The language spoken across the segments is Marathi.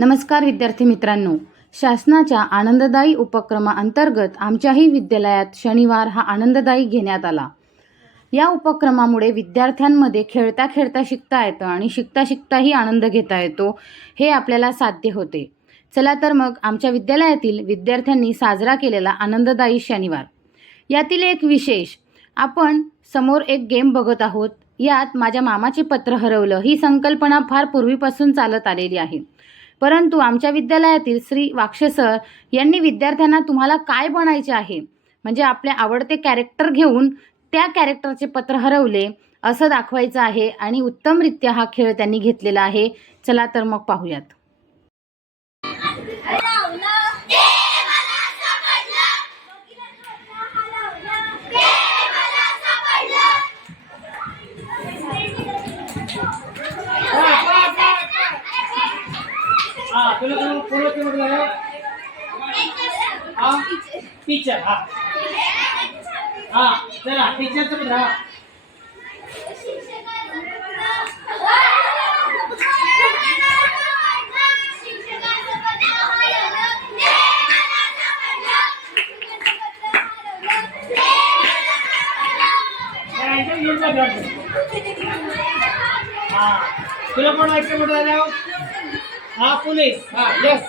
नमस्कार विद्यार्थी मित्रांनो. शासनाच्या आनंददायी उपक्रमाअंतर्गत आमच्याही विद्यालयात शनिवार हा आनंददायी घेण्यात आला. या उपक्रमामुळे विद्यार्थ्यांमध्ये खेळता खेळता शिकता येतं आणि शिकता शिकताही आनंद घेता येतो हे आपल्याला साध्य होते. चला तर मग आमच्या विद्यालयातील विद्यार्थ्यांनी साजरा केलेला आनंददायी शनिवार. यातील एक विशेष आपण समोर एक गेम बघत आहोत. यात माझ्या मामाचे पत्र हरवलं. ही संकल्पना फार पूर्वीपासून चालत आलेली आहे. परंतु आमच्या विद्यालयातील श्री वाक्षे सर यांनी विद्यार्थ्यांना तुम्हाला काय बनायचे आहे? म्हणजे आपले आवडते कॅरेक्टर घेऊन त्या कॅरेक्टरचे पत्र हरवले असं दाखवायचं आहे आणि उत्तमरित्या हा खेळ त्यांनी घेतलेला आहे. चला तर मग पाहूयात. हा टीचर हा। हा चला टीचरचं पण हा। तुला कोण म्हटलं पोलीस। हा यस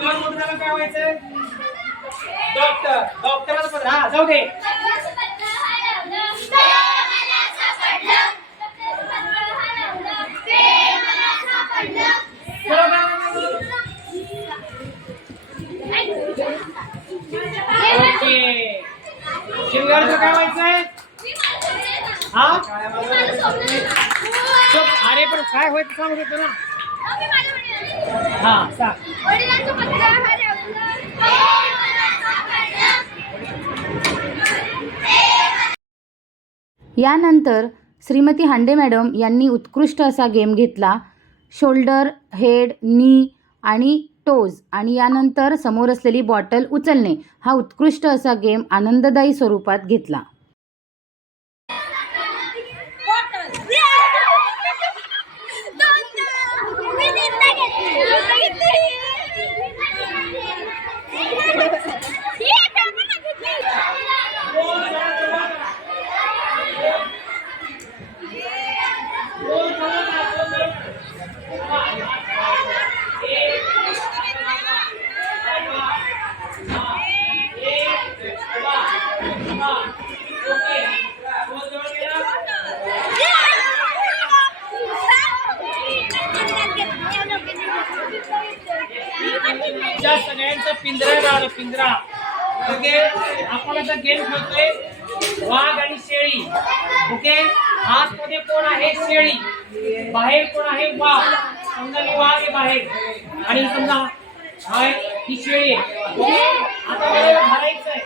काय व्हायचंय? डॉक्टर डॉक्टराचं पत्र हा जाऊ दे. शिंगारचं काय व्हायचंय? हा. अरे पण काय व्हायचं सांगू देतो ना? हा यानंतर श्रीमती हांडे मॅडम यांनी उत्कृष्ट असा गेम घेतला. शोल्डर हेड नी आणि टोज. आणि यानंतर समोर असलेली बॉटल उचलणे. हा उत्कृष्ट असा गेम आनंददायी स्वरूपात घेतला. त्या सगळ्यांचा पिंजरा लावला पिंजरा ओके आपण आता गेम खेळतोय, वाघ आणि शेळी. ओके आतमध्ये कोण आहे? शेळी. बाहेर कोण आहे? वाघ समजा मी वाघ आहे बाहेर. आणि समजा हाय ही शेळी आहे. आता मला धरायचं आहे.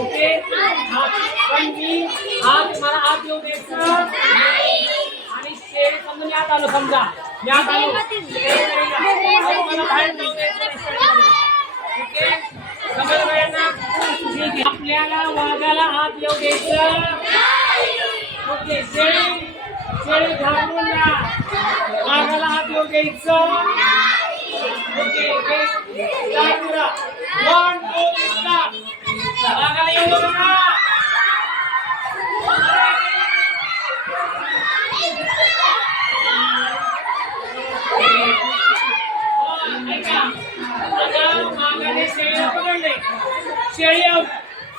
ओके? पण मी आज मला आत येऊ द्यायचं. आणि शेळी समजा मी आत आलो समजा. मी आत आलो. मला बाहेर ओके समजा आपल्याला वाघाला आत येऊ द्यायचं. शेळी शेळी घाबरून जा वाघाला आत येऊ द्यायचं ओके ओके. स्टार्ट करा वन टू स्टार्ट वाघाला येऊ नका शेळी आउट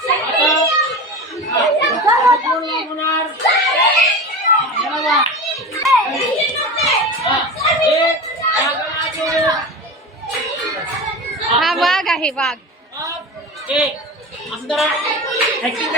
आता हा, आता कोण होणार याला वाघ. हा, हे वाघाला जो- हा वाघ आहे वाघ. वाघ, एक असं जरा ऍक्टिंग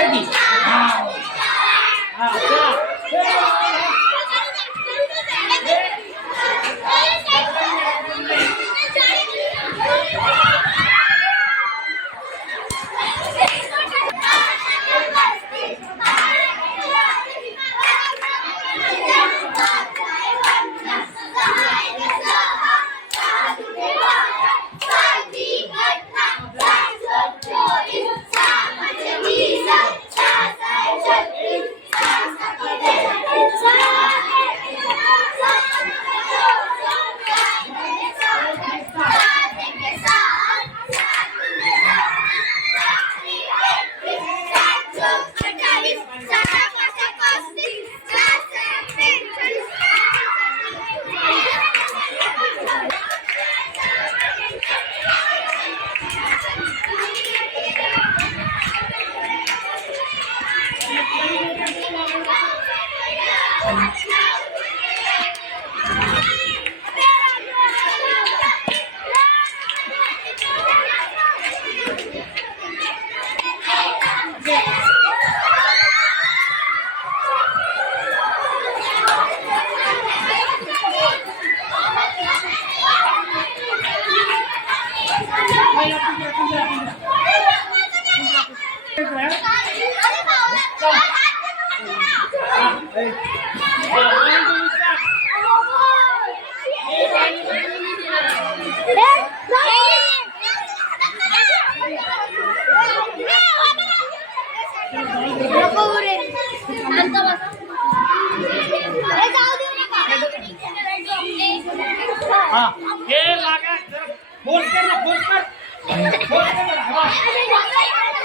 हा हे वाघा जरा फोर्स कर ना फोर्स कर फोर्स कर ना हा.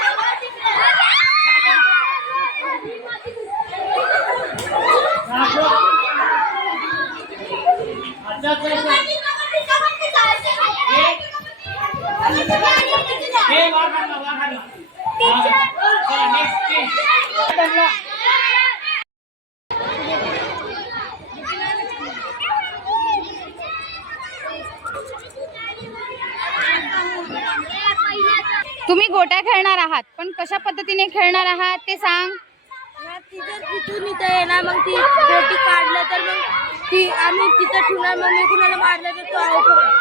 राघव. अच्छा, अच्छा, अच्छा. हे वाघ आणला वाघ आणला वाघ. चला नेक्स्ट तुम्ही गोट्या खेळणार आहात पण कशा पद्धतीने खेळणार आहात ते सांग. ती जर तिथून इथं येणार मग ती गोटी काढलं तर मग ती आम्ही तिथं ठेवणार मग मी कुणाला मारलं तर तो आउट होणार.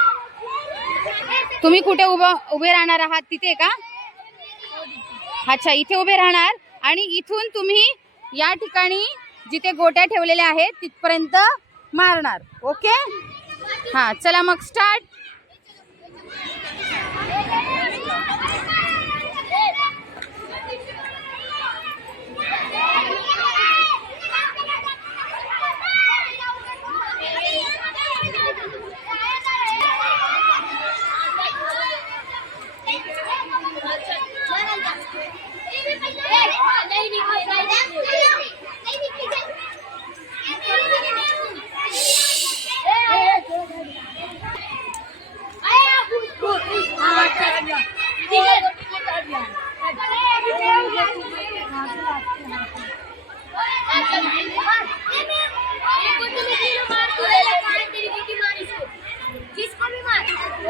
तुम्ही कुठे उभं उभे राहणार आहात? तिथे का? अच्छा इथे उभे राहणार. आणि इथून तुम्ही या ठिकाणी जिथे गोट्या ठेवलेल्या आहेत तिथपर्यंत मारणार. ओके हा चला मग स्टार्ट